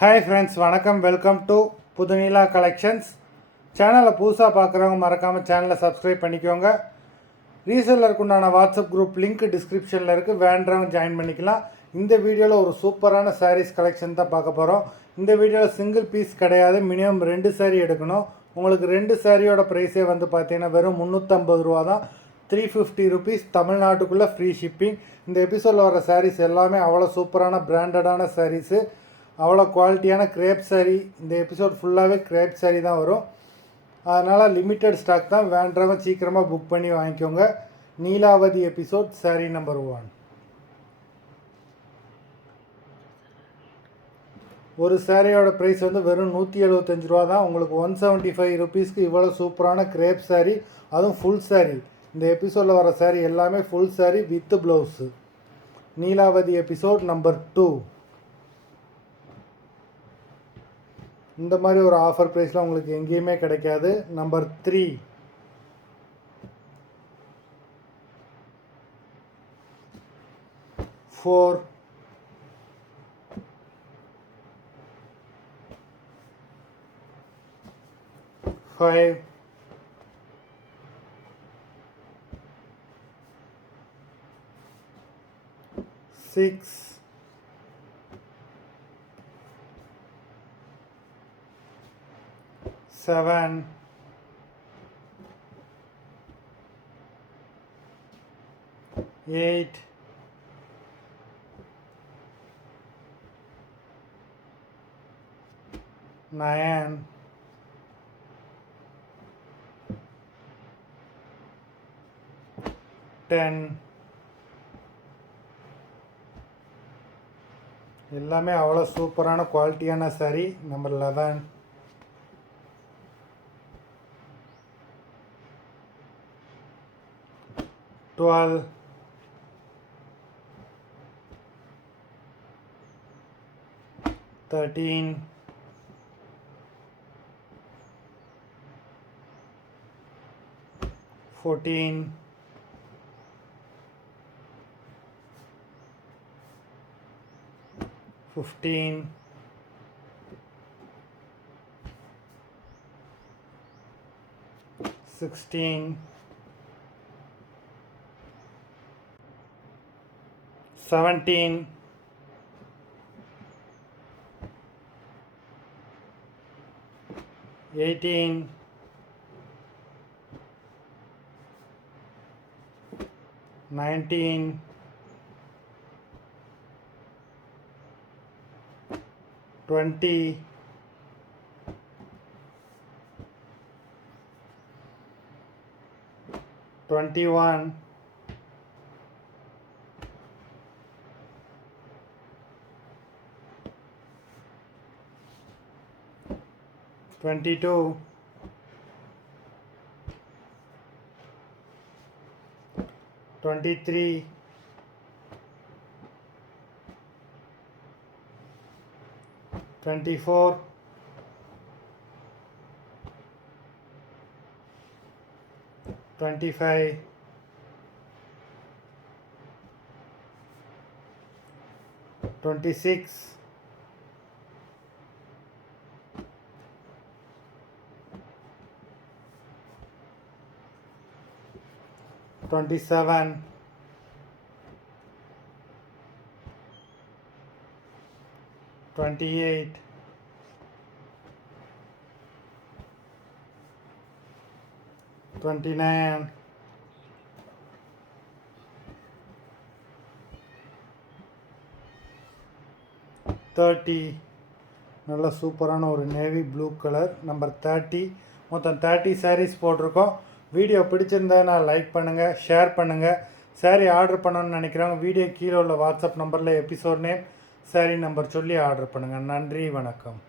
Hi friends, வணக்கம். Welcome to Puthuneela collections. சேனலை புதுசாக பார்க்குறவங்க மறக்காமல் சேனலை சப்ஸ்கிரைப் பண்ணிக்கோங்க. ரீசெல்லருக்கு உண்டான வாட்ஸ்அப் குரூப் லிங்க் டிஸ்கிரிப்ஷனில் இருக்குது, வேண்டவங்க ஜாயின் பண்ணிக்கலாம். இந்த வீடியோவில் ஒரு சூப்பரான சாரீஸ் கலெக்ஷன் தான் பார்க்க போகிறோம். இந்த வீடியோவில் சிங்கிள் பீஸ் கிடையாது, மினிமம் 2 சாரீ எடுக்கணும். உங்களுக்கு 2 சாரியோட ப்ரைஸே வந்து பார்த்தீங்கன்னா வெறும் 350 ரூபா தான். 350 ருபீஸ், தமிழ்நாட்டுக்குள்ளே ஃப்ரீ ஷிப்பிங். இந்த எபிசோடில் வர சாரீஸ் எல்லாமே அவ்வளோ சூப்பரான பிராண்டடான சாரீஸு, அவ்வளோ குவாலிட்டியான கிரேப் சாரீ. இந்த எபிசோட் ஃபுல்லாகவே கிரேப் சாரீ தான் வரும். அதனால் லிமிட்டட் ஸ்டாக் தான், வேண்டவங்க சீக்கிரமாக புக் பண்ணி வாங்கிக்கோங்க. Neelavathi episode sari number 1. ஒரு சாரியோட ப்ரைஸ் வந்து வெறும் 175 ரூபா தான். உங்களுக்கு 175 ருபீஸ்க்கு இவ்வளோ சூப்பரான கிரேப் சாரீ, அதுவும் ஃபுல் சாரீ. இந்த எபிசோடில் வர சாரீ எல்லாமே full sari with blouse. Neelavathi episode number 2. இந்த மாதிரி ஒரு ஆஃபர் ப்ரைஸில் உங்களுக்கு எங்கேயுமே கிடைக்காது. நம்பர் 3. ஃபோர், 5, 6, 7, 8, 9, 10. எல்லாமே அவ்வளோ சூப்பரான குவாலிட்டியான சாரீ. நம்பர் 11, 12, 13, 14, 15, 16, 17, 18, 19, 20, 21, 22, 23, 24, 25, 26, 27, 28, 29, 30. நல்ல சூப்பரான ஒரு நேவி ப்ளூ கலர். நம்பர் 30. மொத்தம் 30 சாரீஸ் போட்டிருக்கோம். வீடியோ பிடிச்சிருந்தா லைக் பண்ணுங்கள், ஷேர் பண்ணுங்கள். சாரீ ஆர்டர் பண்ணணும்னு நினைக்கிறவங்க வீடியோ கீழே உள்ள வாட்ஸ்அப் நம்பரில் எபிசோட் நேம், சாரீ நம்பர் சொல்லி ஆர்டர் பண்ணுங்கள். நன்றி, வணக்கம்.